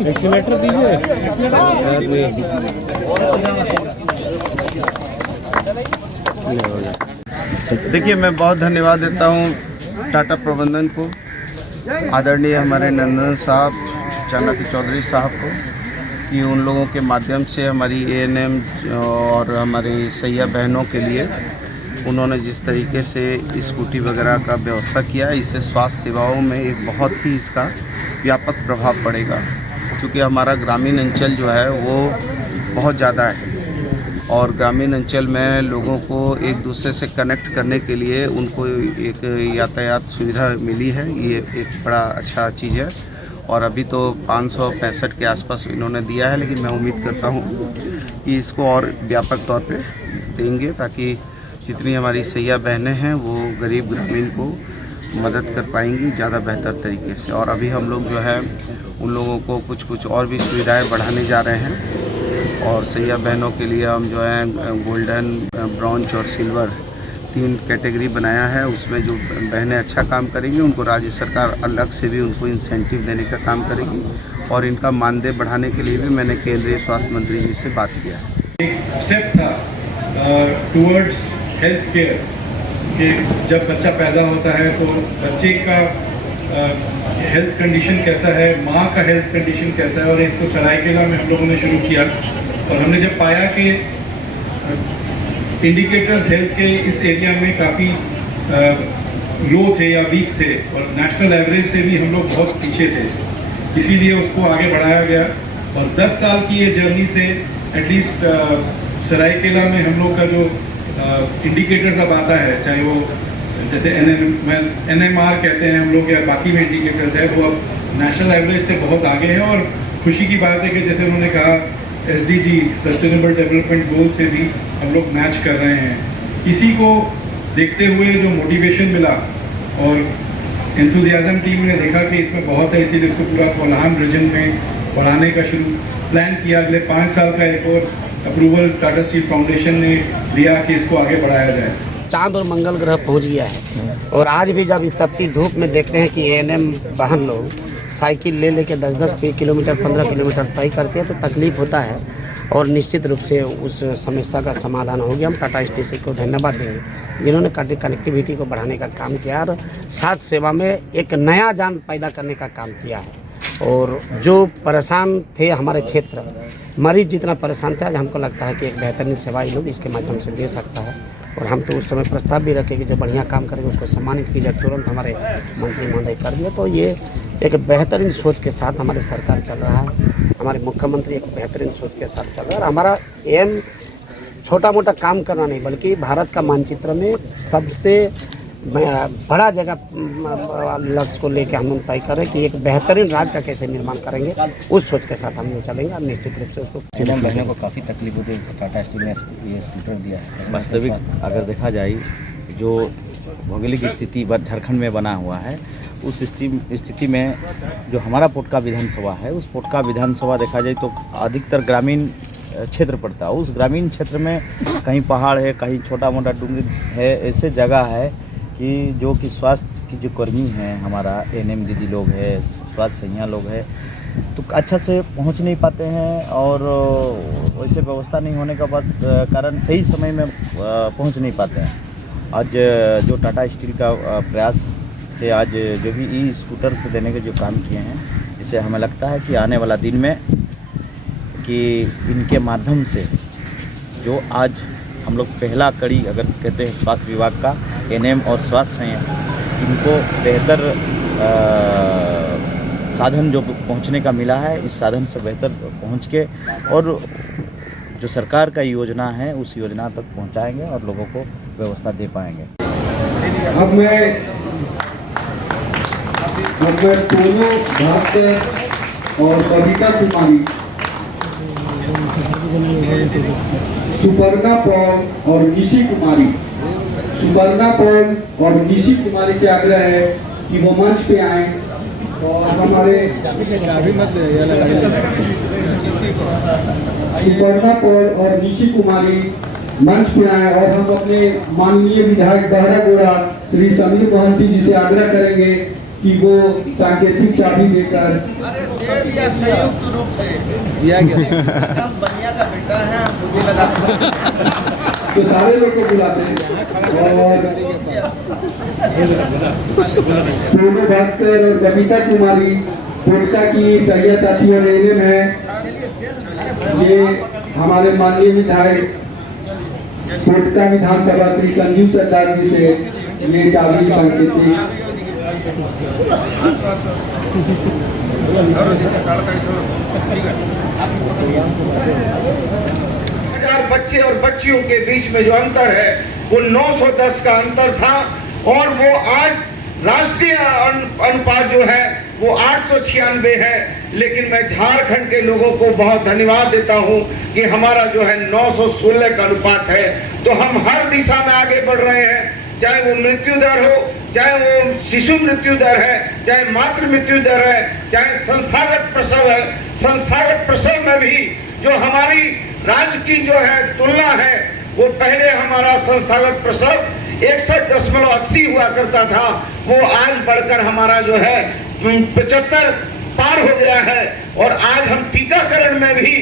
Accelerator दीजिए। देखिए, मैं बहुत धन्यवाद देता हूँ टाटा प्रबंधन को, आदरणीय हमारे नंदन साहब, चाणक्य चौधरी साहब को, कि उन लोगों के माध्यम से हमारी एएनएम और हमारी सैया बहनों के लिए उन्होंने जिस तरीके से स्कूटी वगैरह का व्यवस्था किया है, इससे स्वास्थ्य सेवाओं में एक बहुत ही इसका व्यापक प्रभाव पड़ेगा। क्योंकि हमारा ग्रामीण अंचल जो है वो बहुत ज़्यादा है और ग्रामीण अंचल में लोगों को एक दूसरे से कनेक्ट करने के लिए उनको एक यातायात सुविधा मिली है। ये एक बड़ा अच्छा चीज़ है और अभी तो 565 के आसपास इन्होंने दिया है, लेकिन मैं उम्मीद करता हूँ कि इसको और व्यापक तौर पे देंगे ताकि जितनी हमारी सैया बहनें हैं वो गरीब ग्रामीण को मदद कर पाएंगी ज़्यादा बेहतर तरीके से। और अभी हम लोग जो है उन लोगों को कुछ और भी सुविधाएं बढ़ाने जा रहे हैं और सैया बहनों के लिए हम जो है गोल्डन, ब्रॉन्ज और सिल्वर 3 कैटेगरी बनाया है। उसमें जो बहनें अच्छा काम करेंगी उनको राज्य सरकार अलग से भी उनको इंसेंटिव देने का काम करेगी और इनका मानदेय बढ़ाने के लिए भी मैंने केंद्रीय स्वास्थ्य मंत्री जी से बात किया है। एक स्टेप था टुवर्ड्स हेल्थ केयर कि जब बच्चा पैदा होता है तो बच्चे का हेल्थ कंडीशन कैसा है, माँ का हेल्थ कंडीशन कैसा है, और इसको सरायकेला में हम लोगों ने शुरू किया और हमने जब पाया कि इंडिकेटर्स हेल्थ के इस एरिया में काफ़ी लो थे या वीक थे और नेशनल एवरेज से भी हम लोग बहुत पीछे थे, इसीलिए उसको आगे बढ़ाया गया और 10 साल की ये जर्नी से एटलीस्ट सरायकेला में हम लोग का जो इंडिकेटर्स अब आता है, चाहे वो जैसे NMR कहते हैं हम लोग या बाकी में इंडिकेटर्स है, वो अब नेशनल एवरेज से बहुत आगे है। और खुशी की बात है कि जैसे उन्होंने कहा SDG सस्टेनेबल डेवलपमेंट गोल से भी हम लोग मैच कर रहे हैं। इसी को देखते हुए जो मोटिवेशन मिला और एंथुजियाज्म टीम ने देखा कि इसमें बहुत है, इसीलिए इसको पूरा कोल्हान रीजन में बढ़ाने का शुरू प्लान किया। अगले 5 साल का एक और अप्रूवल टाटा स्टील फाउंडेशन ने दिया कि इसको आगे बढ़ाया जाए। चांद और मंगल ग्रह पहुंच गया है और आज भी जब इस तपती धूप में देखते हैं कि एएनएम बहन लोग साइकिल ले लेके 10-10 किलोमीटर 15 किलोमीटर तय करते हैं तो तकलीफ होता है और निश्चित रूप से उस समस्या का समाधान हो गया। हम टाटा स्टील को धन्यवाद देंगे जिन्होंने कनेक्टिविटी को बढ़ाने का काम किया और साथ सेवा में एक नया जान पैदा करने का काम किया है। और जो परेशान थे हमारे क्षेत्र, मरीज जितना परेशान थे, आज हमको लगता है कि एक बेहतरीन सेवा ये लोग इसके माध्यम से दे सकता है। और हम तो उस समय प्रस्ताव भी रखे कि जो बढ़िया काम करेंगे उसको सम्मानित किया जाए, तुरंत हमारे मंत्री महोदय कर दिया। तो ये एक बेहतरीन सोच के साथ हमारी सरकार चल रहा है, हमारे मुख्यमंत्री एक बेहतरीन सोच के साथ चल रहा है। और हमारा एम छोटा मोटा काम करना नहीं बल्कि भारत का मानचित्र में सबसे बड़ा जगह लक्ष्य को लेकर हम लोग तय करें कि एक बेहतरीन राज्य का कैसे निर्माण करेंगे, उस सोच के साथ हम लोग चलेंगे। और निश्चित रूप से उसको एएनएम बहनों को काफ़ी तकलीफ होती है, टाटा स्टील ने ये स्कूटर दिया है। वास्तविक अगर देखा जाए जो भौगोलिक स्थिति झारखंड में बना हुआ है, उस स्थिति में जो हमारा पोटका विधानसभा है, उस पोटका विधानसभा देखा जाए तो अधिकतर ग्रामीण क्षेत्र पड़ता है। उस ग्रामीण क्षेत्र में कहीं पहाड़ है, कहीं छोटा मोटा डूंगर है, ऐसे जगह है कि जो कि स्वास्थ्य की जो कर्मी हैं, हमारा एएनएम दीदी लोग है, स्वास्थ्य सैया लोग है, तो अच्छा से पहुंच नहीं पाते हैं और वैसे व्यवस्था नहीं होने का कारण सही समय में पहुंच नहीं पाते हैं। आज जो टाटा स्टील का प्रयास से आज जो भी ई स्कूटर को देने के जो काम किए हैं, इससे हमें लगता है कि आने वाला दिन में कि इनके माध्यम से जो आज हम लोग पहला कड़ी अगर कहते हैं स्वास्थ्य विभाग का एएनएम और स्वास्थ्य संयंत्र, इनको बेहतर साधन जो पहुंचने का मिला है, इस साधन से बेहतर पहुंच के और जो सरकार का योजना है उस योजना तक पहुंचाएंगे और लोगों को व्यवस्था दे पाएंगे। अब मैं दोनों भास्कर और बबीता कुमारी, सुपर्णा पॉल और निशी कुमारी सुपर्णा पॉल और निशी कुमारी से आग्रह है कि वो मंच पे आए और हमारे सुपर्णा पॉल और निशी कुमारी मंच पे आए और हम अपने माननीय विधायक बहरागोड़ा श्री समीर महंती जी से आग्रह करेंगे कि वो सांकेतिक चाबी देकर संयुक्त रूप से दिया गया बनिया का बेटा है, मुझे लगा तो सारे लोग को बुलाते हैं और पूर्व भास्कर और कविता कुमारी पोटका की सैया साथी और एएनएम है। ये हमारे माननीय विधायक पोटका विधानसभा श्री संजीव सरदार जी से ये चाबी सांकेतिक बच्चे और बच्चियों के बीच में जो अंतर है वो 910 का अंतर था और वो आज राष्ट्रीय अनुपात जो है वो 896 है। लेकिन मैं झारखंड के लोगों को बहुत धन्यवाद देता हूं कि हमारा जो है 916 का अनुपात है। तो हम हर दिशा में आगे बढ़ रहे हैं, चाहे वो मृत्यु दर हो, चाहे वो शिशु मृत्यु दर है, चाहे मातृ मृत्यु दर है, चाहे संस्थागत प्रसव है। संस्थागत प्रसव में भी जो हमारी राज्य की जो है तुलना है, वो पहले हमारा संस्थागत प्रसव 61.80 हुआ करता था, वो आज बढ़कर हमारा जो है 75 पार हो गया है। और आज हम टीकाकरण में भी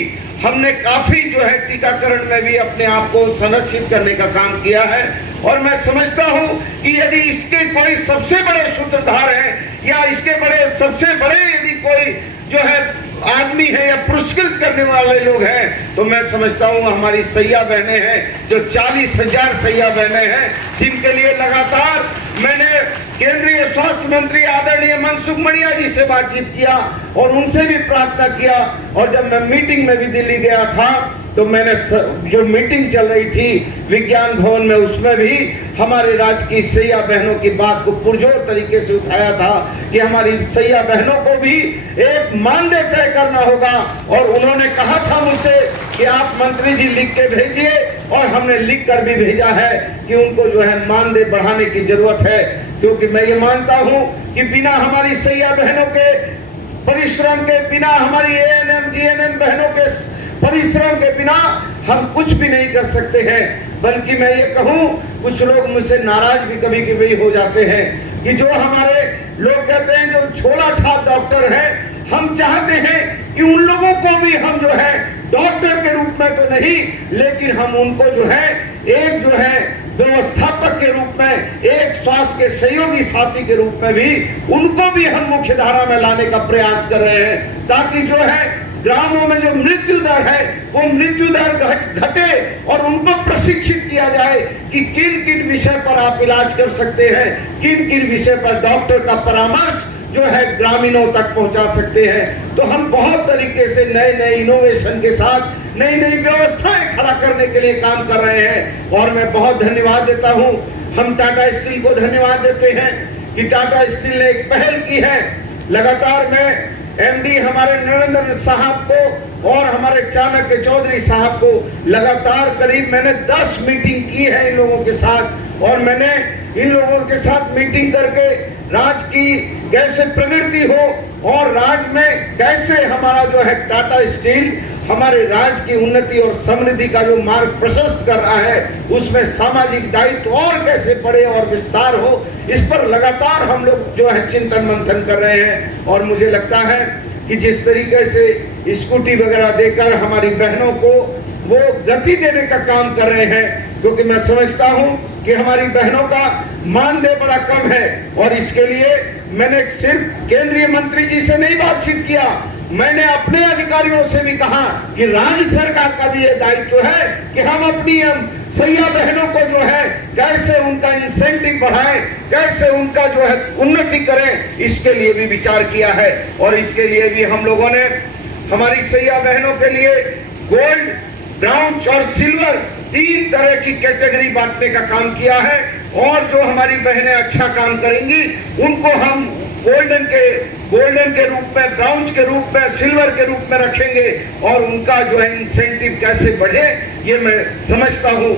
हमने काफी जो है टीकाकरण में भी अपने आप को संरक्षित करने का काम किया है। और मैं समझता हूं कि यदि इसके कोई सबसे बड़े सूत्रधार है या इसके बड़े सबसे बड़े यदि कोई जो है आदमी है या पुरस्कृत करने वाले लोग हैं, तो मैं समझता हूं हमारी सैया बहनें हैं, जो 40,000 सैया बहनें हैं, जिनके लिए लगातार मैंने केंद्रीय स्वास्थ्य मंत्री आदरणीय मनसुख मंडाविया जी से बातचीत किया और उनसे भी प्रार्थना किया। और जब मैं मीटिंग में भी दिल्ली गया था तो मैंने जो मीटिंग चल रही थी विज्ञान भवन में, उसमें भी हमारे राज्य की सैया बहनों की बात को पुरजोर तरीके से उठाया था कि हमारी सैया बहनों को भी एक मानदेय तय करना होगा। और उन्होंने कहा था मुझसे कि आप मंत्री जी लिख के भेजिए, और हमने लिख कर भी भेजा है कि उनको जो है मानदेय बढ़ाने की जरूरत है। क्योंकि मैं ये मानता हूं कि बिना हमारी सैया बहनों के परिश्रम के, बिना हमारी एएनएम जीएनएम बहनों के परिश्रम के बिना हम कुछ भी नहीं कर सकते हैं। बल्कि मैं ये कहूं, कुछ लोग मुझसे नाराज भी कभी कभी हो जाते हैं कि जो हमारे लोग कहते हैं जो छोला छाप डॉक्टर हैं, हम चाहते हैं कि उन लोगों को भी हम जो है डॉक्टर के रूप में तो नहीं, लेकिन हम उनको जो है एक जो है व्यवस्थापक के रूप में, एक स्वास्थ्य के सहयोगी साथी के रूप में भी उनको भी हम मुख्य धारा में लाने का प्रयास कर रहे हैं, ताकि जो है ग्रामों में जो मृत्यु दर है वो मृत्यु दर घटे और उनको प्रशिक्षित किया जाए कि किन किन विषय पर आप इलाज कर सकते हैं, किन किन विषय पर डॉक्टर का परामर्श जो है ग्रामीणों तक पहुंचा सकते हैं। तो हम बहुत तरीके से नए नए इनोवेशन के साथ नई नई व्यवस्थाएं खड़ा करने के लिए काम कर रहे हैं। और मैं बहुत धन्यवाद देता हूं, हम टाटा स्टील को धन्यवाद देते हैं कि टाटा स्टील ने एक पहल की है। लगातार मैं एमडी हमारे नरेंद्र साहब को और हमारे चाणक्य चौधरी साहब को लगातार करीब मैंने 10 मीटिंग की है इन लोगों के साथ, और मैंने इन लोगों के साथ मीटिंग करके राज्य की कैसे प्रगति हो और राज्य में कैसे हमारा जो है टाटा स्टील हमारे राज्य की उन्नति और समृद्धि का जो मार्ग प्रशस्त कर रहा है, उसमें सामाजिक दायित्व और कैसे बढ़े और विस्तार हो, इस पर लगातार हम लोग जो है चिंतन मंथन कर रहे हैं। और मुझे लगता है कि जिस तरीके से स्कूटी वगैरह देकर हमारी बहनों को वो गति देने का काम कर रहे हैं, क्योंकि मैं समझता हूं कि हमारी बहनों का मानदेय बड़ा कम है। और इसके लिए मैंने सिर्फ केंद्रीय मंत्री जी से नहीं बातचीत किया, मैंने अपने अधिकारियों से भी कहा कि राज्य सरकार का भी ये दायित्व है कि हम अपनी सैया बहनों को जो है कैसे उनका इंसेंटिव बढ़ाएं, कैसे उनका जो है उन्नति करें, इसके लिए भी विचार किया है। और इसके लिए भी हम लोगों ने हमारी सैया बहनों के लिए गोल्ड, ब्राउन और सिल्वर 3 तरह की कैटेगरी बांटने का काम किया है। और जो हमारी बहनें अच्छा काम करेंगी उनको हम गोल्डन के रूप में, ब्राउन्ज के रूप में, सिल्वर के रूप में रखेंगे, और उनका जो है इंसेंटिव कैसे बढ़े ये मैं समझता हूँ।